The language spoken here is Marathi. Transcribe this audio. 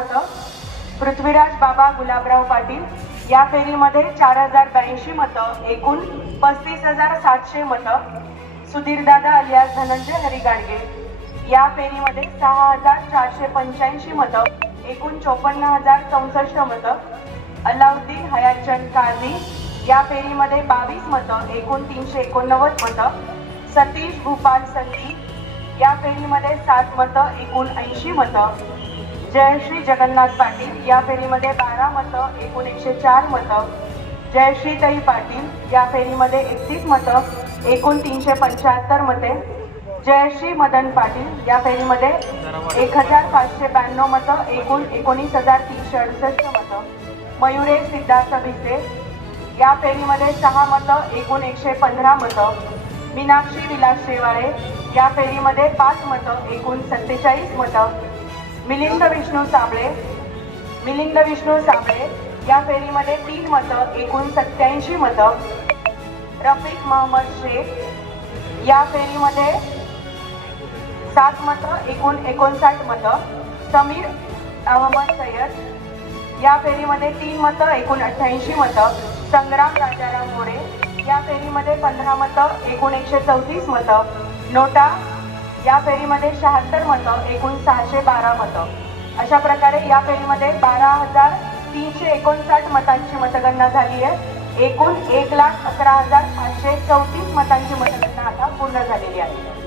होतं. पृथ्वीराज बाबा गुलाबराव पाटील या फेरीमध्ये चार हजार ब्याऐंशी मतं एकूण पस्तीस हजार सातशे मतं. सुधीरदादा अलियास धनंजय हरिगाडगे या फेरीमध्ये सहा हजार चारशे पंच्याऐंशी मतं एकूण चोपन्न हजार चौसष्ट मतं. अलाउद्दीन हयाचंद काझी या फेरीमध्ये बावीस मतं एकूण तीनशे एकोणनव्वद मतं. सतीश भूपाल संधी या फेरीमध्ये सात मतं एकूण ऐंशी मतं. जयश्री जगन्नाथ पाटील. या फेरीमध्ये बारा मतं एकूण एकशे चार मतं. जयश्रीताई पाटील. या फेरीमध्ये एकतीस मतं एकूण तीनशे पंच्याहत्तर मते. जयश्री मदन पाटील. या फेरीमध्ये एक हजार पाचशे ब्याण्णव मतं एकूण एकोणीस हजार तीनशे अडुसष्ट मतं. मयुरेश सिद्धार्थ भिसे. या फेरीमध्ये सहा मतं एकूण एकशे पंधरा मतं. मीनाक्षी विलास शेवाळे. या फेरीमध्ये पाच मतं एकूण सत्तेचाळीस मतं. मिलिंद विष्णू साबळे मिलिंद विष्णू साबळे या फेरीमध्ये तीन मतं एकूण सत्याऐंशी मतं. रफिक महम्मद शेख या फेरीमध्ये सात मतं एकूण एकोणसाठ मतं. समीर अहमद सय्यद या फेरीमध्ये तीन मतं एकूण अठ्ठ्याऐंशी मतं. संग्राम राजाराम मोरे या फेरीमध्ये पंधरा मतं एकूण एकशे चौतीस मतं. नोटा या फेरीमध्ये शहात्तर मतं एकूण सहाशे बारा मतं. अशा प्रकारे या फेरीमध्ये बारा हजार तीनशे एकोणसाठ मतांची मतगणना झाली आहे एकूण एक लाख अकरा हजार पाचशे चौतीस मतांची मतगणना आता पूर्ण झालेली आहे.